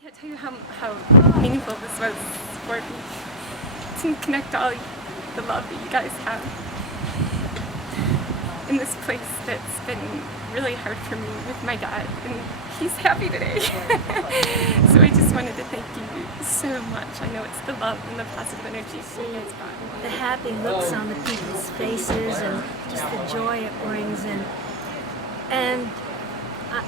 can't tell you how meaningful this was for me to connect all the love that you guys have in this place that's been really hard for me with my dad, and he's happy today. So I just wanted to thank you so much. I know it's the love and the positive energy you guys brought. The happy looks on the people's faces and just the joy it brings, and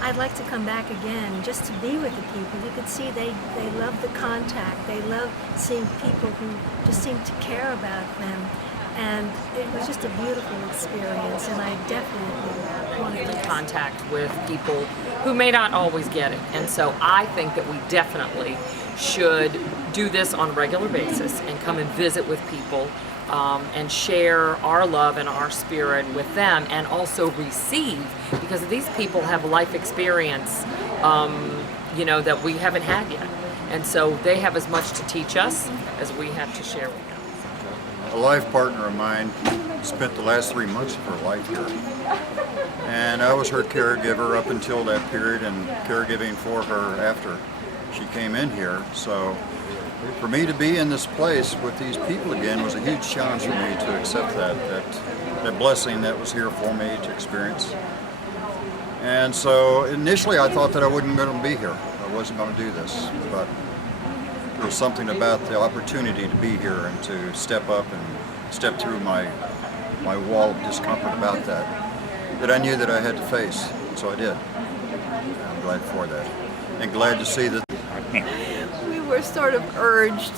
I'd like to come back again just to be with the people. You could see they love the contact. They love seeing people who just seem to care about them. And it was just a beautiful experience, and I definitely wanted to contact with people who may not always get it. And so I think that we definitely should do this on a regular basis and come and visit with people and share our love and our spirit with them, and also receive, because these people have life experience that we haven't had yet. And so they have as much to teach us as we have to share with them. A life partner of mine spent the last 3 months of her life here. And I was her caregiver up until that period, and caregiving for her after she came in here. So for me to be in this place with these people again was a huge challenge for me to accept that blessing that was here for me to experience. And so initially I thought that I wasn't going to be here. I wasn't going to do this, but there was something about the opportunity to be here and to step up and step through my wall of discomfort about that I knew that I had to face. So I did. I'm glad for that. And glad to see that. We were sort of urged,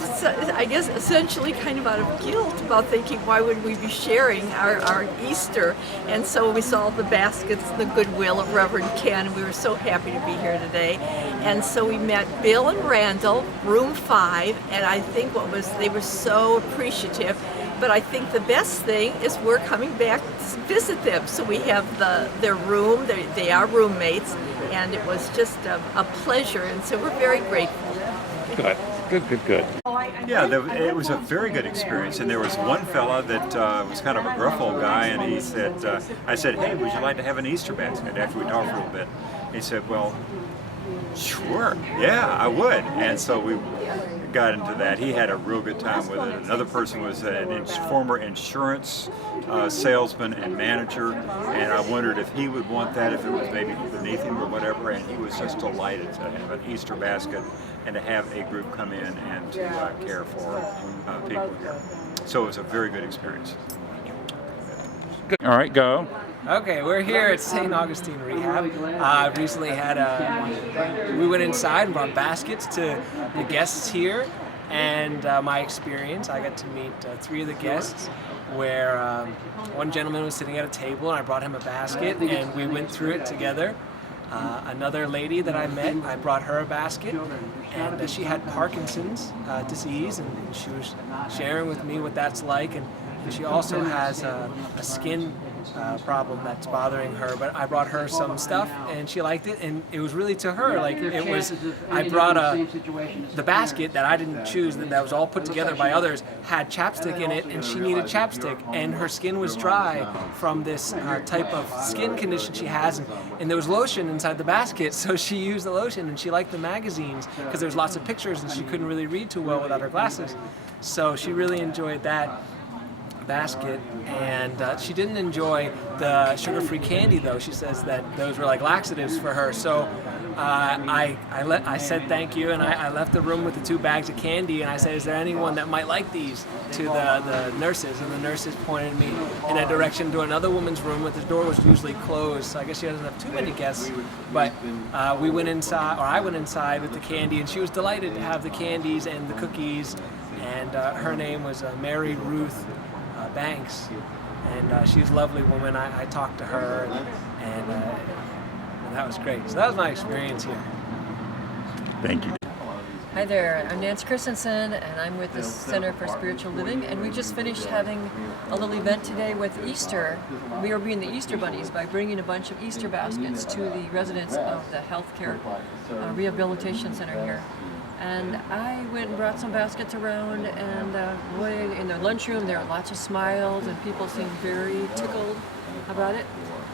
I guess essentially kind of out of guilt, about thinking why would we be sharing our Easter. And so we saw the baskets, the goodwill of Reverend Ken, and we were so happy to be here today. And so we met Bill and Randall, room 5, and I think they were so appreciative. But I think the best thing is we're coming back to visit them. So we have their room, they are roommates, and it was just a pleasure, and so we're very grateful. Good. Yeah, it was a very good experience, and there was one fella that was kind of a gruff old guy, and he said, I said, hey, would you like to have an Easter basket after we talked for a little bit? He said, well, sure, yeah, I would. And so we got into that. He had a real good time with it. Another person was a former insurance salesman and manager, and I wondered if he would want that, if it was maybe beneath him or whatever, and he was just delighted to have an Easter basket and to have a group come in and to care for people here. So it was a very good experience. All right, go. Okay, we're here at St. Augustine Rehab. Recently we went inside and brought baskets to the guests here, and my experience, I got to meet 3 of the guests, where one gentleman was sitting at a table and I brought him a basket and we went through it together. Another lady that I met, I brought her a basket, and she had Parkinson's disease, and she was sharing with me what that's like, and she also has a skin problem that's bothering her, but I brought her some stuff and she liked it, and it was really to her, like it was, I brought the basket that I didn't choose, that was all put together by others, had chapstick in it, and she needed chapstick, and her skin was dry from this type of skin condition she has, and there was lotion inside the basket, so she used the lotion, and she liked the magazines because there's lots of pictures and she couldn't really read too well without her glasses, so she really enjoyed that basket. And she didn't enjoy the sugar-free candy, though. She says that those were like laxatives for her. So I said thank you, and I left the room with the 2 bags of candy, and I said, is there anyone that might like these, to the nurses, and the nurses pointed me in a direction to another woman's room, but the door was usually closed, so I guess she doesn't have too many guests. But we went inside, or I went inside with the candy, and she was delighted to have the candies and the cookies, and her name was Mary Ruth Banks, and she's a lovely woman. I talked to her, and that was great. So that was my experience here. Thank you. Hi there, I'm Nancy Christensen, and I'm with the Center for Spiritual Living, and we just finished having a little event today with Easter. We are being the Easter bunnies by bringing a bunch of Easter baskets to the residents of the healthcare rehabilitation center here. And I went and brought some baskets around, and boy, in the lunchroom there are lots of smiles, and people seem very tickled about it.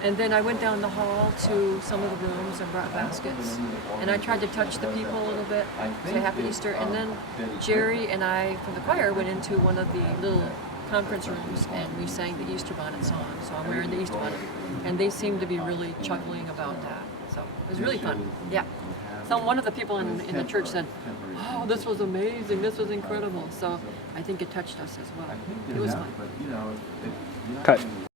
And then I went down the hall to some of the rooms and brought baskets. And I tried to touch the people a little bit, say Happy Easter. And then Jerry and I from the choir went into one of the little conference rooms and we sang the Easter bonnet song. So I'm wearing the Easter bonnet. And they seemed to be really chuckling about that. So it was really fun. Yeah. One of the people in the church said, "Oh, this was amazing. This was incredible." So I think it touched us as well. It was fun. Cut.